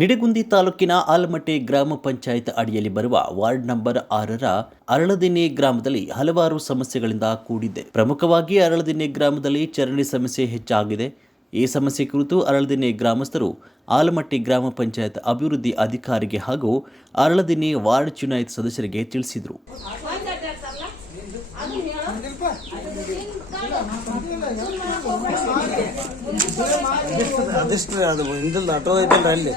ನಿಡಗುಂದಿ ತಾಲೂಕಿನ ಆಲಮಟ್ಟಿ ಗ್ರಾಮ ಪಂಚಾಯತ್ ಅಡಿಯಲ್ಲಿ ಬರುವ ವಾರ್ಡ್ ನಂಬರ್ 6ರ ಅರಳದಿನ್ನಿ ಗ್ರಾಮದಲ್ಲಿ ಹಲವಾರು ಸಮಸ್ಯೆಗಳಿಂದ ಕೂಡಿದೆ. ಪ್ರಮುಖವಾಗಿ ಅರಳದಿನ್ನಿ ಗ್ರಾಮದಲ್ಲಿ ಚರಂಡಿ ಸಮಸ್ಯೆ ಹೆಚ್ಚಾಗಿದೆ. ಈ ಸಮಸ್ಯೆ ಕುರಿತು ಅರಳದಿನ್ನಿ ಗ್ರಾಮಸ್ಥರು ಆಲಮಟ್ಟಿ ಗ್ರಾಮ ಪಂಚಾಯತ್ ಅಭಿವೃದ್ಧಿ ಅಧಿಕಾರಿಗೆ ಹಾಗೂ ಅರಳದಿನ್ನಿ ವಾರ್ಡ್ ಚುನಾಯಿತ ಸದಸ್ಯರಿಗೆ ತಿಳಿಸಿದರು. ಅದೆಷ್ಟು ಅದು ಹಿಂದಿಲ್ ಆಟೋ ಐತಲ್ರಿ ಅಲ್ಲಿ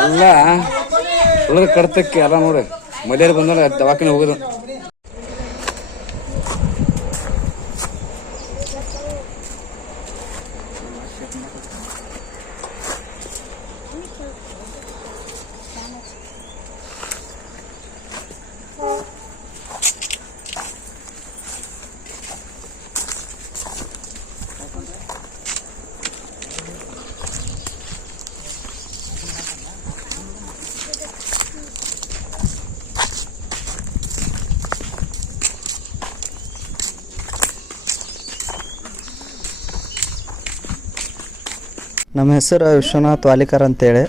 ಎಲ್ಲ ಒಳಗೆ ಕಡ್ತಕ್ಕೆ ಎಲ್ಲ ನೋಡಿ ಮಲೇರಿ ಬಂದ್ರೆ ದವಾಖಾನೆ ಹೋಗೋದು. ನಮ್ಮ ಹೆಸರು ವಿಶ್ವನಾಥ್ ವಾಲಿಕರ್ ಅಂತೇಳಿ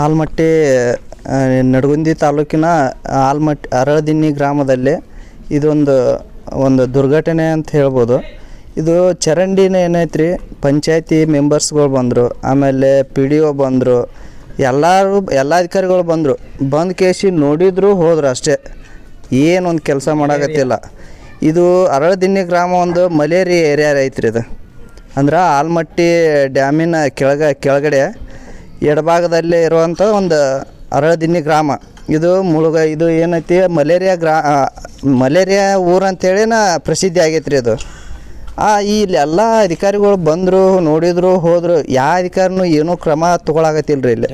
ಆಲಮಟ್ಟಿ ನಡಗುಂದಿ ತಾಲೂಕಿನ ಅರಳದಿನ್ನಿ ಗ್ರಾಮದಲ್ಲಿ ಇದೊಂದು ದುರ್ಘಟನೆ ಅಂತ ಹೇಳ್ಬೋದು. ಇದು ಚರಂಡಿನ ಏನೈತ್ರಿ, ಪಂಚಾಯತಿ ಮೆಂಬರ್ಸ್ಗಳು ಬಂದರು, ಆಮೇಲೆ PDO ಬಂದರು, ಎಲ್ಲ ಅಧಿಕಾರಿಗಳು ಬಂದು ಕೇಸಿ ನೋಡಿದ್ರು ಹೋದ್ರು ಅಷ್ಟೇ, ಏನೊಂದು ಕೆಲಸ ಮಾಡೋಕತ್ತಿಲ್ಲ. ಇದು ಅರಳದಿನ್ನಿ ಗ್ರಾಮ ಒಂದು ಮಲೇರಿಯಾ ಏರಿಯಾ ಐತ್ರಿ. ಇದು ಅಂದ್ರೆ ಆಲಮಟ್ಟಿ ಡ್ಯಾಮಿನ ಕೆಳಗಡೆ ಎಡಭಾಗದಲ್ಲೇ ಇರುವಂಥ ಒಂದು ಅರಳದಿನ್ನಿ ಗ್ರಾಮ. ಇದು ಏನೈತಿ ಮಲೇರಿಯಾ ಊರು ಅಂತೇಳಿನ ಪ್ರಸಿದ್ಧಿ ಆಗೈತ್ರಿ. ಇದು ಇಲ್ಲಿ ಎಲ್ಲ ಅಧಿಕಾರಿಗಳು ಬಂದರು, ನೋಡಿದ್ರು, ಹೋದರು. ಯಾವ ಅಧಿಕಾರಿನೂ ಏನೂ ಕ್ರಮ ತೊಗೊಳಕತ್ತಿಲ್ಲ ರೀ. ಇಲ್ಲಿ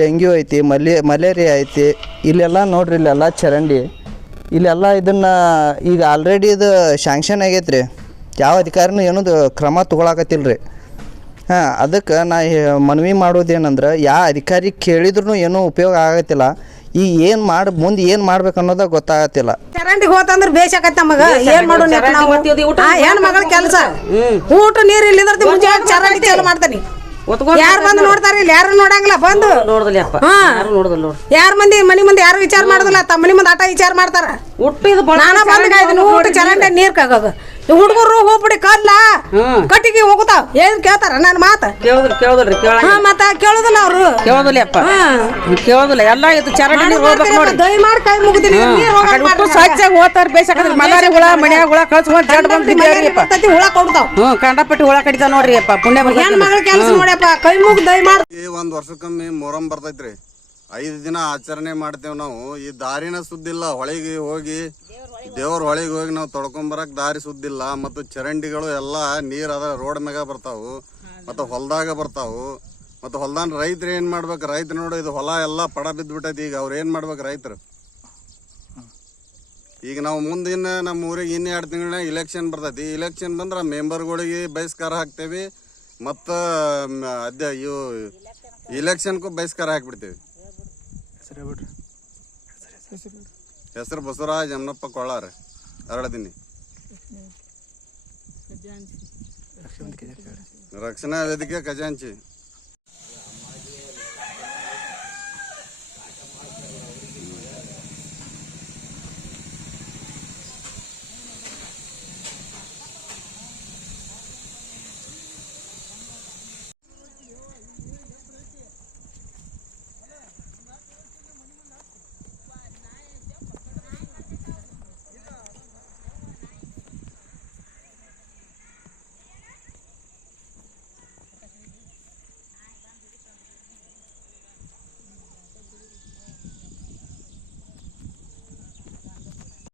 ಡೆಂಗ್ಯೂ ಐತಿ, ಮಲೇರಿಯಾ ಐತಿ. ಇಲ್ಲೆಲ್ಲ ನೋಡ್ರಿ, ಇಲ್ಲೆಲ್ಲ ಚರಂಡಿ, ಇಲ್ಲೆಲ್ಲ ಇದನ್ನು ಈಗ ಆಲ್ರೆಡಿ ಇದು ಶಾಂಕ್ಷನ್ ಆಗೈತೆ ರೀ. ಯಾವ ಅಧಿಕಾರಿನೂ ಏನೂ ಕ್ರಮ ತೊಗೊಳಕತ್ತಿಲ್ಲ ರೀ. ಅದಕ್ಕೆ ನಾ ಮನವಿ ಮಾಡೋದೇನಂದ್ರೆ, ಯಾವ ಅಧಿಕಾರಿ ಕೇಳಿದ್ರೂ ಏನೂ ಉಪಯೋಗ ಆಗತ್ತಿಲ್ಲ. ಈಗ ಮುಂದೆ ಏನು ಮಾಡ್ಬೇಕು ಅನ್ನೋದು ಗೊತ್ತಾಗತ್ತಿಲ್ಲ. ಚರಂಡಿಗೆ ಹೋತಂದ್ರೆ ಬೇಸಾಕತ್ತ ನಮಗ ಏನ್ ಮಾಡೋಣ ಹೆಣ್ಣು ಮಗಳ ಕೆಲಸ. ಊಟ ನೀರು ಇಲ್ಲಿಂದ ಮುಂಚೆ ಚರಂಡಿ ಚಾಲು ಮಾಡ್ತಾನೆ. ಯಾರು ಬಂದು ನೋಡ್ತಾರ? ಇಲ್ಲಿ ಯಾರು ನೋಡಂಗಿಲ್ಲ. ಬಂದು ಯಾರ ಮನಿ ಮುಂದೆ ಯಾರು ವಿಚಾರ ಮಾಡುದಿಲ್ಲ. ತಮ್ಮ ಮನಿ ಮುಂದೆ ಆಟ ವಿಚಾರ ಮಾಡ್ತಾರ. ನಾನ ಬಂದ್ ಊಟ ಚರಂಡಿ ನೀರ್ ಕಾಗ ಹುಡುಗರು ಹೋಗ್ಬಿಡಿ ಕಲ್ಲ ಕಟ್ಟಿಗೆ ಹೋಗುತ್ತಾವ. ಏನ್ ಕೇಳ್ತಾರ ನನ್ನ ಮಾತ? ಮತ್ತ ಕೇಳುದಿಲ್ಲ ಅವ್ರು. ಕೇಳುದಿಲ್ಲ ಎಲ್ಲ ಇದು ಚರಂಡಿ ದಯಮಾಡಿ ಕೈ ಮುಗಿದೀನಿ. ಸ್ವಚ್ಛ ಹೋಗ್ತಾರ ಬೇಸಾಕಂದ್ರೆ ಮಲಾರಿ ಹುಳ ಮನ್ಯಾಗ ಹುಳ ಕಳ್ಸ್ಕೊಂಡ್ ಹುಳ ಕೊಡ್ತಾವ. ಕಂಡಪಟ್ಟಿ ಹುಳ ಕಡಿತಾವ ನೋಡ್ರಿ ಅಪ್ಪ. ಪುಣ್ಯ ಹೆಣ್ ಮಗಳ ಕೆಲಸ ನೋಡ್ಯಪ್ಪ. ಕೈ ಮುಗಿ ದಯಮಾಡಿ. ಒಂದ್ ವರ್ಷಕ್ಕೊಮ್ಮೆ ಮೊಹರಂ ಬರ್ತೈತ್ರಿ. 5 ದಿನ ಆಚರಣೆ ಮಾಡ್ತೇವ್ ನಾವು. ಈ ದಾರಿನ ಸುದ್ದಿಲ್ಲ. ಹೊಳಿಗೆ ಹೋಗಿ ದೇವ್ರ ಹೊಳಿಗೆ ಹೋಗಿ ನಾವು ತೊಡ್ಕೊಂಬರಕ್ ದಾರಿ ಸುದ್ದಿಲ್ಲ. ಮತ್ತು ಚರಂಡಿಗಳು ಎಲ್ಲ ನೀರ್ ಅದ ರೋಡ್ ಮ್ಯಾಗ ಬರ್ತಾವು, ಮತ್ತು ಹೊಲದಾಗ ಬರ್ತಾವು. ಮತ್ತು ಹೊಲ್ದಾನ ರೈತರು ಏನ್ ಮಾಡ್ಬೇಕು? ರೈತರು ನೋಡಿ, ಇದು ಹೊಲ ಎಲ್ಲ ಪಡ ಬಿದ್ದ್ಬಿಟ್ಟೈತಿ. ಈಗ ಅವ್ರು ಏನ್ ಮಾಡ್ಬೇಕು ರೈತರು? ಈಗ ನಾವು ಮುಂದಿನ ನಮ್ಮ ಊರಿಗೆ 2 ತಿಂಗಳ ಇಲೆಕ್ಷನ್ ಬರ್ತೈತಿ. ಇಲೆಕ್ಷನ್ ಬಂದ್ರೆ ಮೆಂಬರ್ಗಳಿಗೆ ಬಹಿಷ್ಕಾರ ಹಾಕ್ತೇವಿ, ಮತ್ತು ಇಲೆಕ್ಷನ್ಗೂ ಬಹಿಷ್ಕಾರ ಹಾಕ್ಬಿಡ್ತೇವಿ. ಹೆಸರು ಬಸವರಾಜ್ ಯಮನಪ್ಪ ಕೊಳ್ಳಾರ, ಅರಳದಿನ್ನಿ. ರಕ್ಷಣಾ ವೇದಿಕೆ ಖಜಾಂಚಿ.